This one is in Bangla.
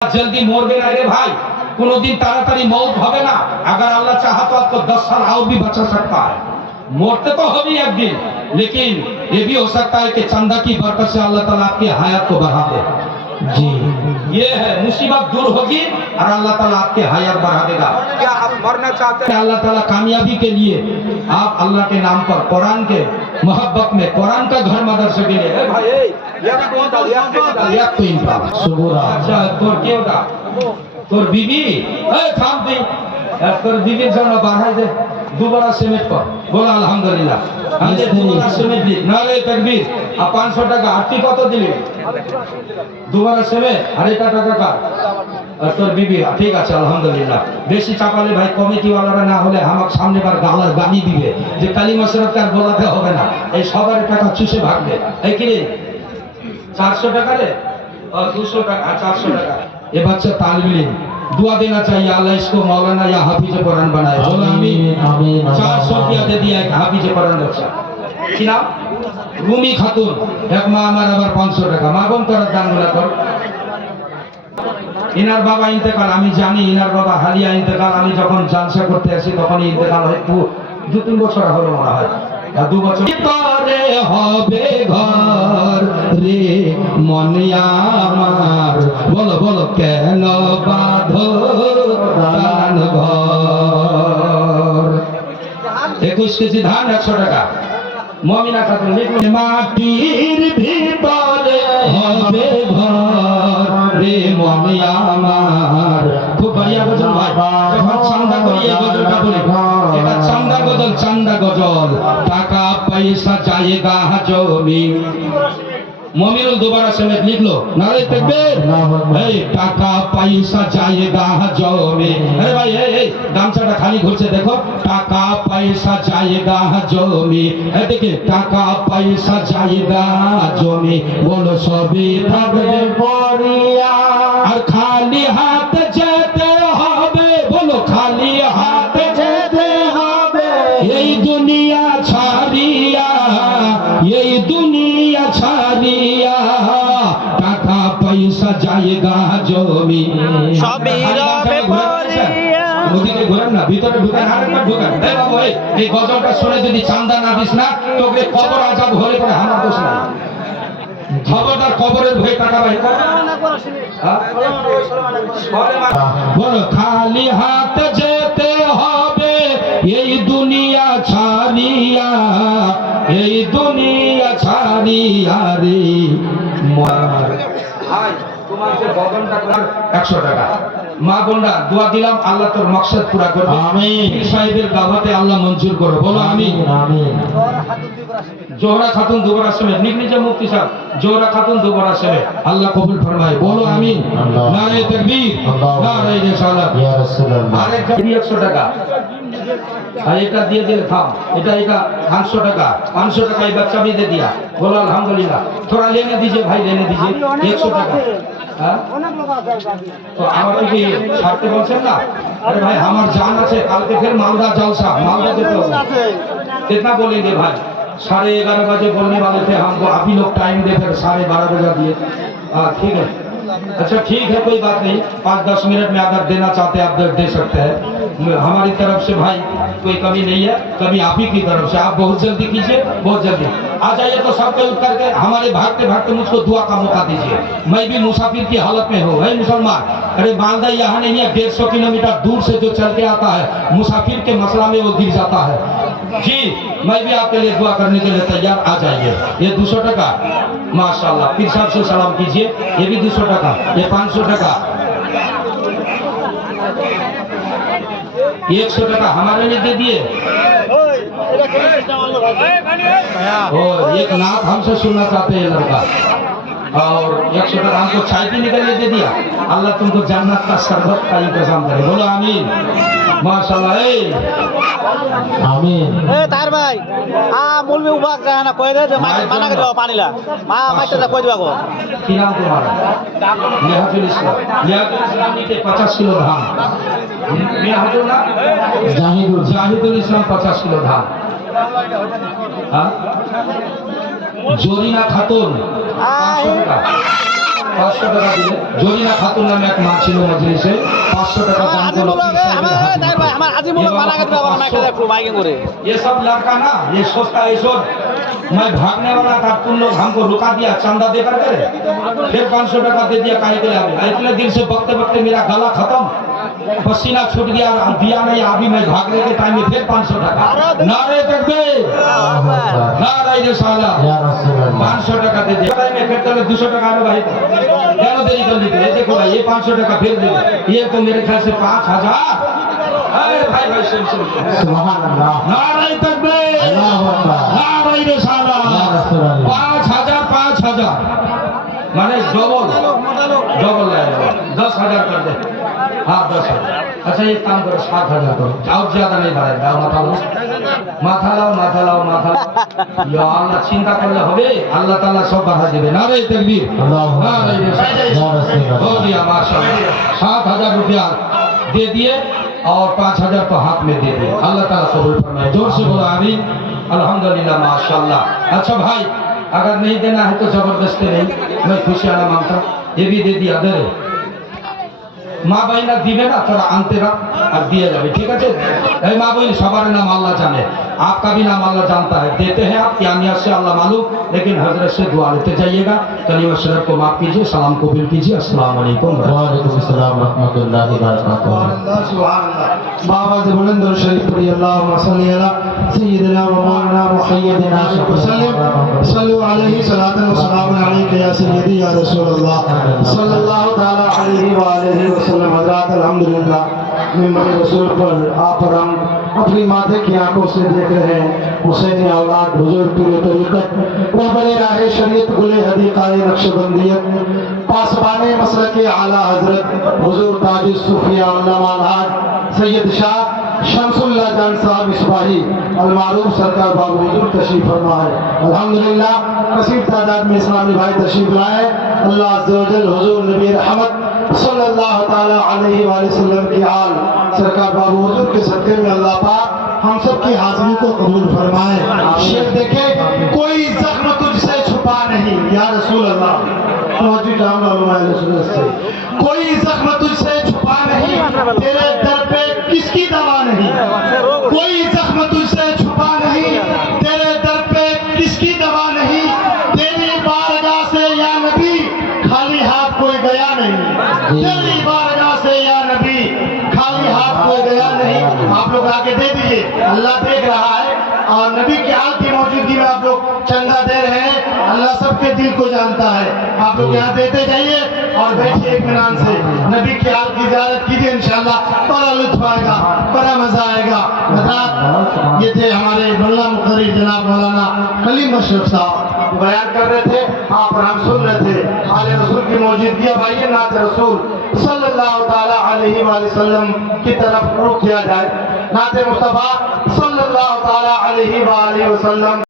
জলদি মরবে না রে ভাই কোনোদিন তাড়াতাড়ি মৌত হবে না अगर আল্লাহ চাহা তো আপকো 10 সাল আও ভি বাঁচা সকতা है মরতে তো হবে একদিন लेकिन ये भी हो सकता है कि चंदा की बरकत से अल्लाह ताला आपकी हयात को बढ़ा दे जी ये है मुसीबत दूर होगी और अल्लाह ताला आपके हयात बढ़ा देगा क्या आप मरना चाहते हैं अल्लाह ताला कामयाबी के लिए आप अल्लाह के नाम पर कुरान के محبت میں قرآن کا گھر مدرسے کے بی তোর تھام থাম একবার করে বিবির জন্য বাড়াই দে দুবার সিমেন্ট কর। বল, আলহামদুলিল্লাহ। আমি যে দুবার সিমেন্ট দিই রে তাকবির, আর পাঁচশো টাকা আটটি কত দিলি? দুবার সিমেন্ট আড়াইটা টাকা কার? আর তোর বিবি ঠিক আছে, আলহামদুলিল্লাহ। বেশি চাপালে ভাই কমিটিওয়ালারা না হলে আমার সামনে বার গালার গালি দিবে যে কালী মশরফ তার বলাতে হবে না। এই সবার টাকা চুষে ভাগবে। এই কি রে? চারশো টাকা রে? দুশো টাকা চারশো টাকা। এ বাচ্চা তালবিলিন टका ये बच्चा तालिब इल्म दुआ देना चाहिए अल्लाह इसको मौलाना या हाफिज कुरान बनाए बोलो आमीन আমিন चार सौ रुपया दे दिया एक हाफिज कुरान बच्चा কি নাম রুমি খাতুন এক মা আমার আবার পাঁচশো টাকা মা বোন করার দান গুলা কর ইনার বাবা ইন্তেকাল আমি জানি ইনার বাবা হালিয়া ইন্তেকাল আমি যখন জালসা করতে আসি তখনই ইন্তেকাল হয় দু দু তিন বছর হলো মনে হয় আর দু বছর তরে হবে ঘর রে মনিয়া আমার? বলো বলো কেন বাঁধো দান ঘর? একুশ কেজি ধান একশো টাকা। মমিনা খাতুন মাটির ভিতরে হবে ঘর রে মমি আমার। চান্দা গজল, টাকা পয়সা, জায়গা, জমি। মমিনুল দুবারা সমেত লিখলো নারে দেখবে? এই টাকা পয়সা, জায়গা, জমি। আরে ভাই, এই এই, গামছাটা খালি ঘুরছে, দেখো। টাকা পয়সা, জায়গা, জমি। এই দেখে, টাকা পয়সা, জায়গা, জমি। বলো, সবই থাকবে পড়িয়া। আর খালি হাত দুনিয়া ছাড়িয়া এই দুনিয়া ছাড়িয়া টাকা পয়সা জায়গা জমি। সবই রবে পড়িয়া। ওদিকে ঘোরেন না ভিতরে ঢুকেন আরেকবার ঢুকেন। এই বাবু এই গজলটা শুনে যদি চান্দা না দিস না তোকে কবর আজাব হলে পরে আমার দোষ না খবরদার কবরের ভয়ে টাকা বাহির হ্যাঁ? বলো খালি হাত যেতে হবে। এই দুনিয়া ছাড়িয়া এই দুনিয়া ছাড়িয়া রে মার ভাই তোমার যে বদনটা করার একশো টাকা। মা বোনরা দোয়া দিলাম আল্লাহ তোর মকসদ পুরা করবে। আমিন। পীর সাহেবের গাভাতে আল্লাহ মঞ্জুর করো। বলো আমি। আমিন জোহরা খাতুন দুবার আসলে নিক নিজে মুক্তি সাহেব। জোহরা খাতুন দুবার আসলে আল্লাহ কবুল ফরমায়। বলো আমিন আল্লাহ। নারে তাকবীর। আল্লাহ। নারে রিসালাত ইয়া রাসূলুল্লাহ। আর একটা দিয়ে একশো টাকা। আর এটা দিয়ে দিলে থাম এটা এটা পাঁচশো টাকা পাঁচশো টাকা এই বাচ্চা भी दे दिया बोलो अल्हम्दुलिल्लाह थोड़ा लेने दीजिए भाई लेने दीजिए एक सौ টাকা হ্যাঁ তো আমাকে কি ছাড়তে বলছেন না আরে ভাই আমার জান আছে কালকে ফের মালদা জলসা मालदा যেতে হবে कितना बोलेंगे भाई साढ़े ग्यारह बजे बोलने वाले थे हमको आप ही लोग टाइम दे फिर साढ़े बारह बजा दिए हाँ ठीक है اچھا ٹھیک ہے، کوئی بات نہیں۔ پانچ، دس منٹ میں اگر دینا چاہتے ہیں، آپ دے سکتے ہیں۔ ہماری طرف سے بھائی کوئی کمی نہیں ہے۔ کمی آپ ہی کی طرف سے۔ آپ بہت جلدی کیجیے بہت جلدی۔ آ جائیے تو سب کو کر کے ہمارے بھاگتے بھاگتے مجھ کو دعا کا موقع دیجیے میں بھی مسافر کی حالت میں ہوں۔ ہے مسلمان، ارے مالدہ یہاں نہیں ہے۔ ڈیڑھ سو کلو میٹر دور سے جو چل کے آتا ہے، مسافر کے مسئلہ میں وہ گر جاتا ہے۔ جی میں بھی آپ کے لیے دعا کرنے کے لیے تیار۔ آ جائیے۔ یہ دو سو ٹکا۔ माशाल्लाह पीर साहब से सलाम कीजिए ये भी दो सौ टका ये पाँच सौ टका एक सौ टका हमारे लिए दे दिए और एक नाथ हमसे सुनना चाहते हैं लड़का और एक सौ हमको छाई पे निकाले दे दिया अल्लाह तुमको जन्नत का शरबत का इंतजाम करे बोलो आमीन माशाल्लाह आमीन ए तार भाई आ मूल में उबाक जाए ना कोई रे माना के दो पानी ला मां मास्टर दा कोई दिवागो की नाम तुम्हारा नेहातुल इस्लाम नेहातुल इस्लाम नीचे 50 किलो धान नेहातुल ना जाहिदुल जाहिदुल इस्लाम 50 किलो धान हां জরিনা খাতুন পাঁচশো টাকা পাঁচশো টাকা দিলে জরিনা খাতুন নামে এক মা ছিল মজলিসে পাঁচশো টাকা দান আজি করলো মুলক পীর আমার সাহেবের হাতে। তাই ভাই আমার আজি মুলক ये মানা করে बाबा আমার মাইকে 500 একটু মাইকিং করে ये सब लड़का ना ये सोचता है ईश्वर मैं भागने वाला था तुम लोग हमको रुका दिया चंदा दे करके फिर पाँच सौ टका दे दिया काहे के लिए अभी इतने दिन से बकते बकते मेरा गला खत्म पसीना छूट गया और दिया नहीं अभी मैं भागने के टाइम में फिर पाँच सौ टका नारे तकबीर नारे रिसाला या रसूलल्लाह पाँच सौ टका दे दिया टाइम में फिर चलो दो सौ टका आने भाई क्या देरी कर दी थी? ये देखो भाई ये पाँच सौ टका फिर दे दिया। ये तो मेरे ख्याल से पाँच हजार अरे भाई भाई सुन सुन सुभान अल्लाह नाराय तकबीर अल्लाहु अकबर नाराय रिसाला या रसूलल्लाह पाँच हजार पाँच हजार माने डबल डबल लाएगा दस हजार कर दे हाँ दस हजार अच्छा एक काम करो सात हजार करो और ज्यादा नहीं बढ़ाएगा आओ माथा लाओ মাথা লাও মাথা লাও মাথা লাও ইয়া আল্লাহ চিন্তা করলে হবে আল্লাহ তাআলা সব বাধা দেবে না রে তাকবীর अल्लाहु नारे अकबर रिसाला। या हो रसूलल्लाह गया माशाल्लाह सात हजार रुपया दे दिए और पाँच हजार तो हाथ में दे दिए अल्लाह ताला कबूल फरमाए जोर से बोलो आमीन अल्हम्दुलिल्लाह माशाल्लाह अच्छा भाई अगर नहीं देना है तो जबरदस्ती नहीं मैं खुशियाना मांगता ये भी दे दिया दे रे। মা বইনা দিবে না তোরা আনতে রাখ আর দিয়ে যাবে ঠিক আছে এই মা বইন সবার নাম আল্লাহ জানে आपका भी नाम अल्लाह जानता है देते हैं आप यामिया से अल्लाह मालूम लेकिन हजरत से दुआ लेते जाइएगा कलीम शरफ को माफ कीजिए सलाम कबूल कीजिए अस्सलाम वालेकुम بابا بلند اور شریف رضی اللہ وسلم علی سیدنا و مولانا محیدنا وسلم. صلوا علیہ صلاۃ و سلام علیک یا سیدی یا رسول اللہ صلی اللہ تعالی علیہ والہ وسلم. حضرات الحمدللہ. ممبر رسول پر آپ اور ہم اپنی مادے کی آنکھوں سے دیکھ رہے ہیں. حسین اولاد، حضور پیر طریقت. رہبر راہ شریعت گل حدیقہ نقش بندیت. پاسبان مسلک اعلیٰ حضرت، حضور تاج صوفیہ علامہ الحاج. हजरत हुजूर ताज सूफिया उल्लमा अलहाज सैयद शाह शमसुल्लाह जान साहब इस्माही अलमारूफ सरकार बाबू हुजूर तशरीफ फरमा है अल्हम्दुलिल्लाह कसीर तादाद में इस्लामी भाई तशरीफ लाए अल्लाह अज़्ज़ व जल हुजूर नबी रहमत सल्लल्लाहु ताला अलैहि वसल्लम की हाल सरकार बाबू हुजूर के सदके में अल्लाह पाक हम सब की हाजिरी को कबूल फरमाए शेर देखे اللہ سب کے دل کو جانتا ہے۔ آپ لوگ یہاں دیتے جائیے اور بیٹھے ایک منان سے۔ نبی کی آپ کی زیارت کیجیے انشاءاللہ۔ بڑا لطف آئے گا، بڑا مزہ آئے گا۔ حضرات، یہ تھے ہمارے ملا مقرر جناب مولانا کلیم مشرف صاحب۔ بیان کر رہے تھے، آپ اور ہم سن رہے تھے۔ آل رسول کی موجود اب بھائی نات رسول صلی اللہ تعالیٰ علیہ وآلہ وسلم کی طرف روح کیا جائے۔ نات مصطفیٰ صلی اللہ تعالیٰ علیہ وآلہ وسلم